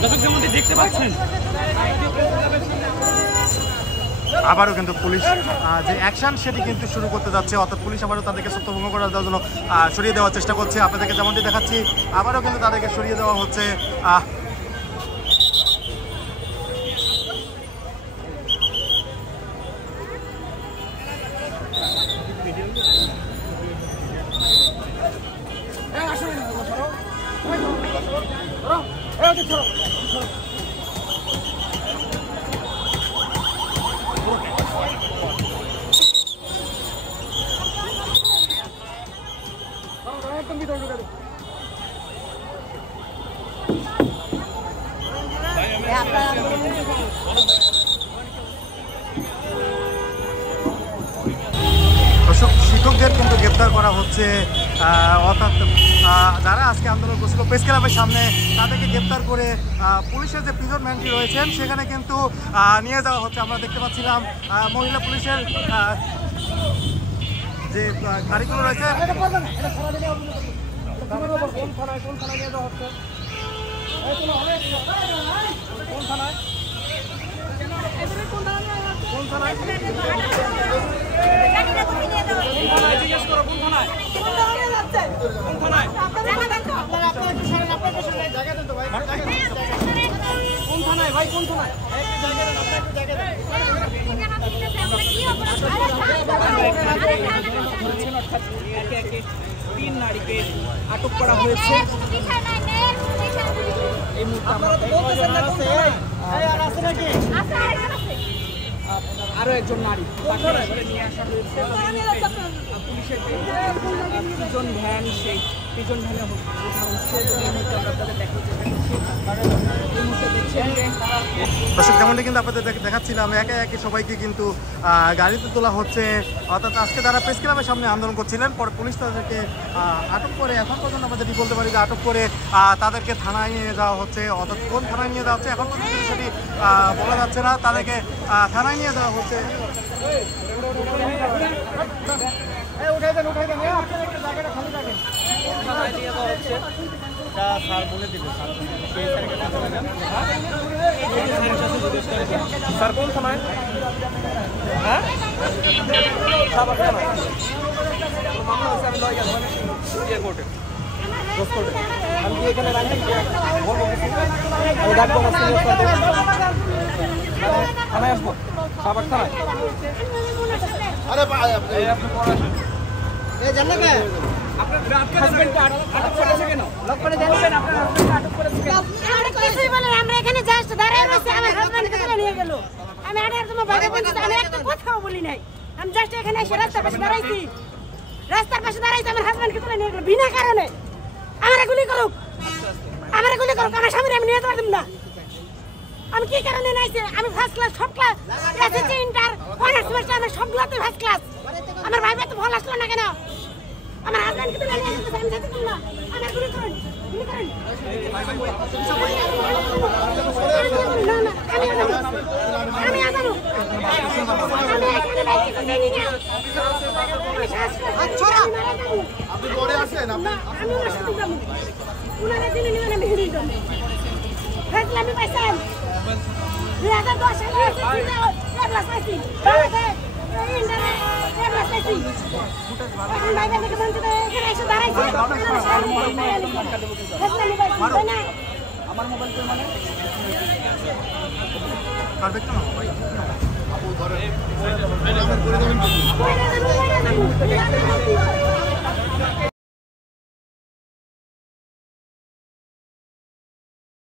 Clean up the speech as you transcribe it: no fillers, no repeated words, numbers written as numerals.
দর্শক যেমনটি দেখতে পাচ্ছেন আবারও কিন্তু পুলিশ যে অ্যাকশন সেটি কিন্তু শুরু করতে যাচ্ছে, অর্থাৎ পুলিশ আবারও তাদেরকে ছত্রভঙ্গ করার জন্য সরিয়ে দেওয়ার চেষ্টা করছে। আপনাদেরকে যেমনটি দেখাচ্ছি আবারও কিন্তু তাদেরকে সরিয়ে দেওয়া হচ্ছে। শিক্ষকদের কিন্তু গ্রেপ্তার করা হচ্ছে, অর্থাৎ যারা আজকে আন্দোলন করছিল প্রেস ক্লাবের সামনে তাদেরকে গ্রেপ্তার করে পুলিশের যে প্রিজন ভ্যানটি রয়েছেন সেখানে কিন্তু নিয়ে যাওয়া হচ্ছে। আমরা দেখতে পাচ্ছিলাম মহিলা পুলিশের যে গাড়িগুলো রয়েছে তিন নারীকে আটক করা হয়েছে। এই মুহূর্তে আরো একজন নারী নিয়ে আসা হয়েছে পুলিশের প্রিজন ভ্যান, সেই প্রিজন ভ্যানে দর্শক যেমনটি কিন্তু আপনাদের দেখাচ্ছিলাম একে একে সবাইকে কিন্তু গাড়িতে তোলা হচ্ছে, অর্থাৎ আজকে তারা প্রেস ক্লাবের সামনে আন্দোলন করছিলেন, পরে পুলিশ তাদেরকে আটক করে এখন পর্যন্ত আমরা যেটি বলতে পারি যে আটক করে তাদেরকে থানায় নিয়ে যাওয়া হচ্ছে। অর্থাৎ কোন থানায় নিয়ে যাওয়া হচ্ছে এখন পর্যন্ত সেটি বলা যাচ্ছে না, তাদেরকে থানায় নিয়ে যাওয়া হচ্ছে। স্যার কোন সময় আমি এখানে থানায় আসবো সাবাক থানায়। আমরা এখানে জাস্ট দাঁড়ায় রয়েছি, আমার হাজবেন্ডকে তুলে নিয়ে গেল। আমি তোমার ভাগে বলছি, আমি একটা কথাও বলি নাই। আমি জাস্ট এখানে এসে রাস্তার পাশে দাঁড়াইছি, আমার হাজবেন্ডকে তুলে নিয়ে গেল বিনা কারণে। আমার গুলি করুক, আমার স্বামীর আমি নিয়ে যেতে পারতাম না। আমি কি কারণে নাইছে? আমি ফার্স্ট ক্লাস, সব class, SSC, inter, honours semester, আমি সবগুলোতে ফার্স্ট ক্লাস। আমার ভাই তো ভালো আসলো না কেন? আমার হাজবেন্ডকে তুলে নিয়ে গেছে, আমি যেতে পারলাম না। আমার গুলি করুন, আমি আগানো আমি পাইছেন 2010 সালে আমার মোবাইল মানে করে দেবেন